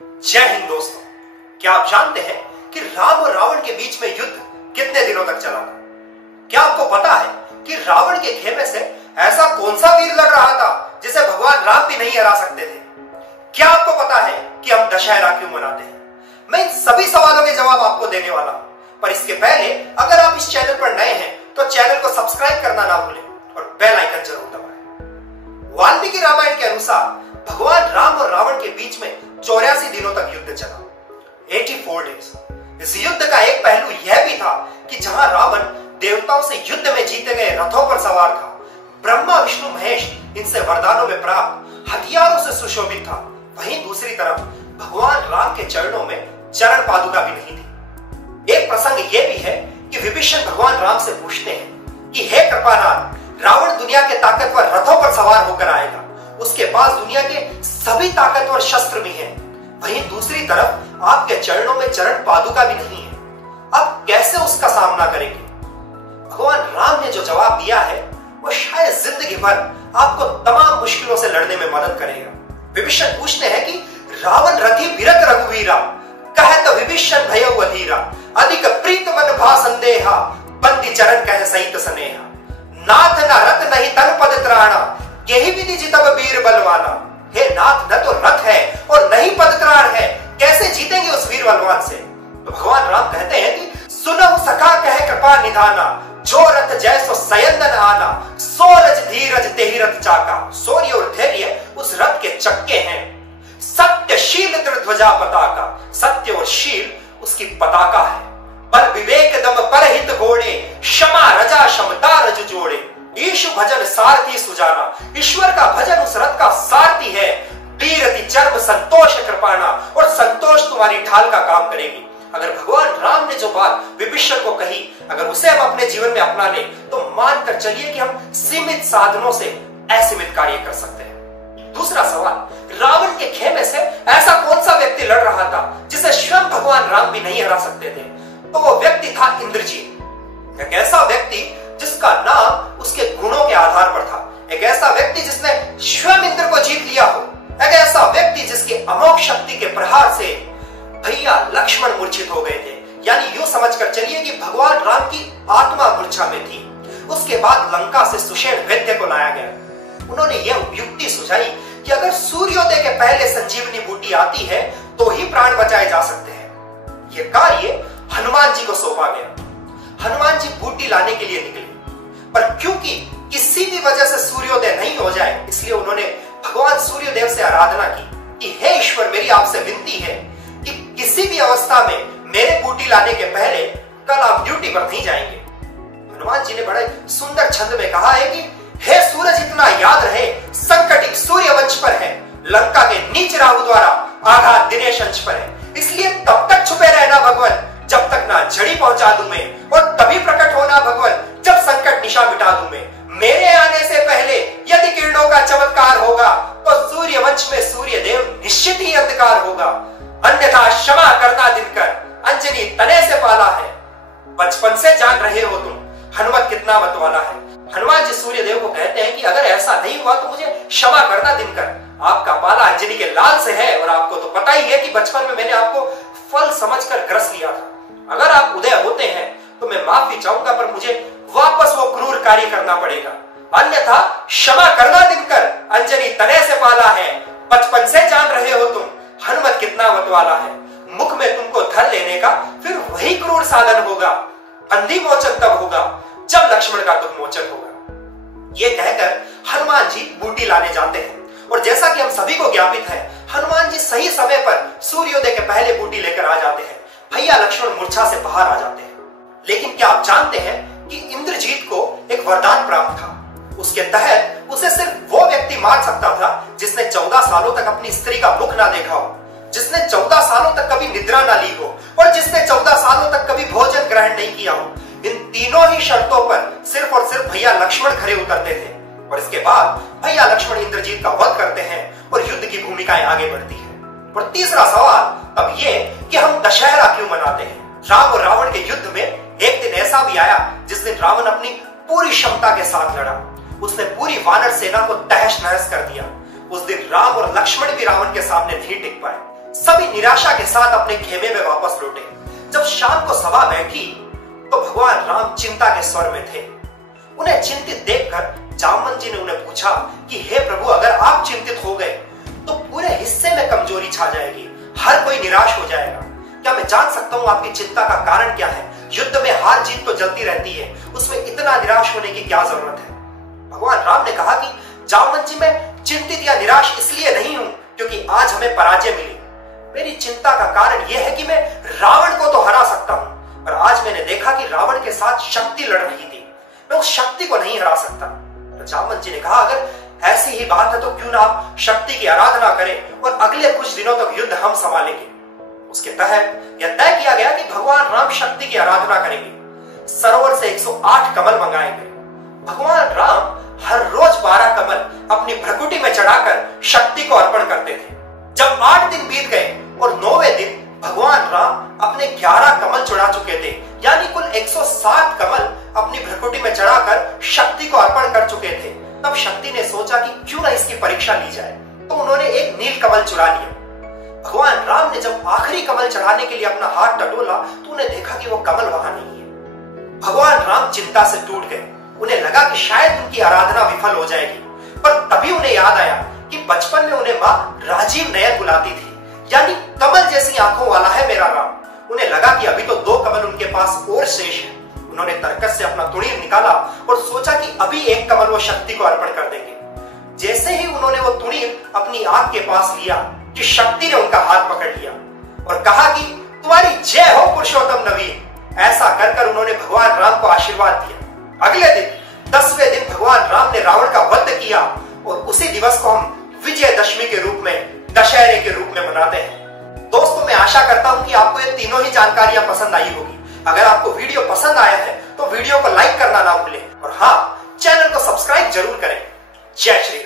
जय हिंद दोस्तों। क्या आप जानते हैं कि राम और रावण के बीच में युद्ध कितने दिनों तक चला था? क्या आपको पता है कि रावण के खेमे से ऐसा कौन सा वीर लड़ रहा था जिसे भगवान राम भी नहीं हरा सकते थे? क्या आपको पता है कि हम दशहरा क्यों मनाते हैं? मैं इन सभी सवालों के जवाब आपको देने वाला हूं, पर इसके पहले अगर आप इस चैनल पर नए हैं तो चैनल को सब्सक्राइब करना ना भूलें और बेल आइकन जरूर दबाएं। वाल्मीकि रामायण के अनुसार भगवान राम और रावण के बीच में 84 दिनों तक युद्ध चला, 84 डेज। इस युद्ध का एक पहलू यह भी था कि जहां रावण देवताओं से युद्ध में जीते गए रथों पर सवार था, ब्रह्मा विष्णु महेश इनसे वरदानों में प्राप्त हथियारों से सुशोभित था, वहीं दूसरी तरफ भगवान राम के चरणों में चरण पादुका भी नहीं थी। एक प्रसंग यह भी है कि विभीषण भगवान राम से पूछते हैं कि हे कृपानाथ, रावण दुनिया के ताकतवर रथों पर सवार होकर आएगा, उसके पास दुनिया के सभी ताकतवर शस्त्र भी हैं, वहीं दूसरी तरफ आपके चरणों में चरण पादुका भी नहीं है, अब कैसे उसका सामना करेंगे? भगवान राम ने जो जवाब दिया है वो शायद जिंदगी भर आपको तमाम मुश्किलों से लड़ने में मदद करेगा। विभीषण पूछते हैं कि रावण रथी विरत रघुवीरा, कहत विभीषण भयउ अधीरा, अधिक प्रीत मन भा संदेहा, बंदी चरण कह सहित स्नेहा, नाथ न रथ नहीं तन पद त्राणा, यही विधि जितब वीर बलवाना। हे नाथ, न तो रथ है और न ही पद त्राण है, कैसे जीतेंगे उस वीर बलवान से? तो भगवान राम कहते हैं कि सुनहु सखा कह कृपा निधाना, जो रथ जैसो सयंदन आना, सोरज धीरज तेहि रथ चाका। शौर्य और धैर्य उस रथ के चक्के हैं, सत्यशील ध्वजा पताका, सत्य और शील उसकी पताका है। बल विवेक दम परहित घोड़े, क्षमा रजा क्षमता रज जोड़े, ईशु भजन सारथी सुजाना, ईश्वर का भजन उस रथ का सारथी है। वीरति चर्म संतोष कृपाना, और संतोष तुम्हारी ढाल का काम करेगी। अगर भगवान राम ने जो बात विभीषण को कही, अगर उसे हम अपने जीवन में अपना ले तो मानकर चलिए कि हम सीमित साधनों से असीमित कार्य कर सकते हैं। दूसरा सवाल, रावण के खेमे से ऐसा कौन सा व्यक्ति लड़ रहा था जिसे स्वयं भगवान राम भी नहीं हरा सकते थे? तो वो व्यक्ति था इंद्रजीत। एक ऐसा व्यक्ति जिसका नाम उसके गुणों के आधार पर था, एक ऐसा व्यक्ति जिसने स्वयं इंद्र को जीत लिया हो, एक ऐसा व्यक्ति जिसके अमोघ शक्ति के प्रहार से भैया लक्ष्मण मूर्छित हो गए थे। यानी यूं समझकर चलिए कि भगवान राम की आत्मा मूर्छा में थी। उसके बाद लंका से सुषेण वैद्य को लाया गया। उन्होंने यह युक्ति सुझाई कि अगर सूर्योदय के पहले संजीवनी बूटी आती है तो ही प्राण बचाए जा सकते हैं। यह कार्य हनुमान जी को सौंपा गया। हनुमान जी बूटी लाने के लिए निकले, पर क्योंकि किसी भी वजह से सूर्योदय नहीं हो जाए, इसलिए उन्होंने भगवान सूर्यदेव से आराधना की कि हे ईश्वर, मेरी आपसे विनती है कि किसी भी अवस्था में मेरे बूटी लाने के पहले कल आप ड्यूटी पर नहीं जाएंगे। हनुमान जी ने बड़े सुंदर छंद में कहा है कि हे सूरज, इतना याद रहे, संकट एक सूर्य वंश पर है, लंका के नीच राहु द्वारा आघात दिनेश अंश पर है, इसलिए तब तक छुपे रहना भगवान जब तक ना झड़ी पहुंचा दूं मैं, और तभी प्रकट होना भगवान जब संकट निशा मिटा दूं मैं। मेरे आने से पहले यदि किरणों का चमत्कार होगा तो सूर्य वंश में सूर्य देव निश्चित ही अंधकार होगा, अन्यथा क्षमा करना दिनकर, अंजनी तने से पाला है, बचपन से जान रहे हो तुम, हनुमत कितना मतवाला है। हनुमान जी सूर्य देव को कहते हैं कि अगर ऐसा नहीं हुआ तो मुझे क्षमा करना दिनकर, आपका पाला अंजनी के लाल से है, और आपको तो पता ही है कि बचपन में मैंने आपको फल समझकर ग्रस लिया था। अगर आप उदय होते हैं तो मैं माफी चाहूंगा, पर मुझे वापस वो क्रूर कार्य करना पड़ेगा, अन्यथा क्षमा करना दिनकर, अंजनी तने से पाला है, बचपन से जान रहे हो तुम, हनुमत कितना मतवाला है। मुख में तुमको धर लेने का फिर वही क्रूर साधन होगा, बंदी मोचन तब होगा जब लक्ष्मण का दुख मोचन होगा। ये कहकर हनुमान जी बूटी लाने जाते हैं, और जैसा कि हम सभी को ज्ञापित है, हनुमान जी सही समय पर सूर्योदय के पहले बूटी लेकर आ जाते हैं। भैया लक्ष्मण मूर्छा से बाहर आ जाते हैं। लेकिन क्या आप जानते हैं कि इंद्रजीत को एक वरदान प्राप्त था? उसके तहत उसे सिर्फ वो व्यक्ति मार सकता था जिसने 14 सालों तक अपनी स्त्री का मुख ना देखा हो, जिसने 14 सालों तक कभी निद्रा ना ली हो, और जिसने 14 सालों तक कभी भोजन ग्रहण नहीं किया हो। इन तीनों ही शर्तों पर सिर्फ और सिर्फ भैया लक्ष्मण खरे उतरते थे, और इसके बाद भैया लक्ष्मण इंद्रजीत का वध करते हैं और युद्ध की भूमिकाएं आगे बढ़ती है। और तीसरा सवाल अब ये कि हम दशहरा क्यों मनाते हैं? राम और रावण के युद्ध में एक दिन ऐसा भी आया जिस दिन रावण अपनी पूरी क्षमता के साथ लड़ा, उसने पूरी वानर सेना को तहस नहस कर दिया। उस दिन राम और लक्ष्मण भी रावण के सामने नहीं टिक पाए। सभी निराशा के साथ अपने खेमे में वापस लौटे। जब शाम को सभा बैठी तो भगवान राम चिंता के स्वर में थे। उन्हें चिंतित देखकर जामवंत जी ने उन्हें पूछा कि हे प्रभु, अगर आप चिंतित हो गए तो पूरे हिस्से में कमजोरी छा जाएगी, हर कोई निराश हो जाएगा। क्या मैं जान सकता हूं आपकी चिंता का कारण क्या है? युद्ध में हार जीत तो चलती रहती है, उसमें इतना निराश होने की क्या जरूरत है? भगवान राम ने कहा कि जामवंत जी, मैं चिंतित या निराश इसलिए नहीं हूं क्योंकि आज हमें पराजय मिली। मेरी चिंता का कारण यह है कि मैं रावण को तो हरा सकता हूं, पर आज मैंने देखा कि रावण के साथ शक्ति लड़ रही थी, मैं उस शक्ति को नहीं हरा सकता। तो जामवंत जी ने कहा, अगर ऐसी ही बात है तो क्यों ना आप शक्ति की आराधना करें और अगले कुछ दिनों तक युद्ध हम संभालेंगे। उसके तहत यह तय किया गया कि भगवान राम शक्ति की आराधना करेंगे। सरोवर से 108 कमल मंगाए गए। भगवान राम हर रोज 12 कमल अपनी भ्रकुटी में चढ़ाकर शक्ति को अर्पण करते थे। जब 8 दिन बीत गए और 9वें दिन भगवान राम अपने 11 कमल चढ़ा चुके थे, यानी कुल 107 कमल अपनी भ्रकुटी में चढ़ाकर शक्ति को अर्पण कर चुके थे। तब शक्ति ने सोचा कि क्यों ना इसकी परीक्षा ली जाए, तो उन्होंने एक नील कमल चुरा लिया। भगवान राम ने जब आखिरी कमल चढ़ाने के लिए अपना हाथ टटोला तो उन्हें देखा कि वो कमल वहां नहीं है। भगवान राम चिंता से टूट गए। उन्हें लगा कि शायद उनकी आराधना विफल हो जाएगी, पर तभी उन्हें याद आया कि बचपन में उन्हें मां राजीव नयन बुलाती थी, यानी कमल जैसी आंखों वाला है मेरा राम। उन्हें लगा कि अभी तो 2 कमल उनके पास और शेष है। उन्होंने तर्कस से अपना तुणीर निकाला और सोचा कि अभी एक कमल वो शक्ति को अर्पण कर देंगे। जैसे ही उन्होंने वो तुणीर अपनी आंख के पास लिया कि शक्ति ने उनका हाथ पकड़ लिया और कहा कि तुम्हारी जय हो पुरुषोत्तम नवीन। ऐसा कर उन्होंने भगवान राम को आशीर्वाद दिया। अगले दिन 10वें दिन भगवान राम ने रावण का वध किया और उसी दिवस को हम विजयदशमी के रूप में, दशहरे के रूप में मनाते हैं। दोस्तों, मैं आशा करता हूं कि आपको ये तीनों ही जानकारियां पसंद आई होगी। अगर आपको वीडियो पसंद आया है तो वीडियो को लाइक करना ना भूलें और हाँ, चैनल को सब्सक्राइब जरूर करें। जय श्री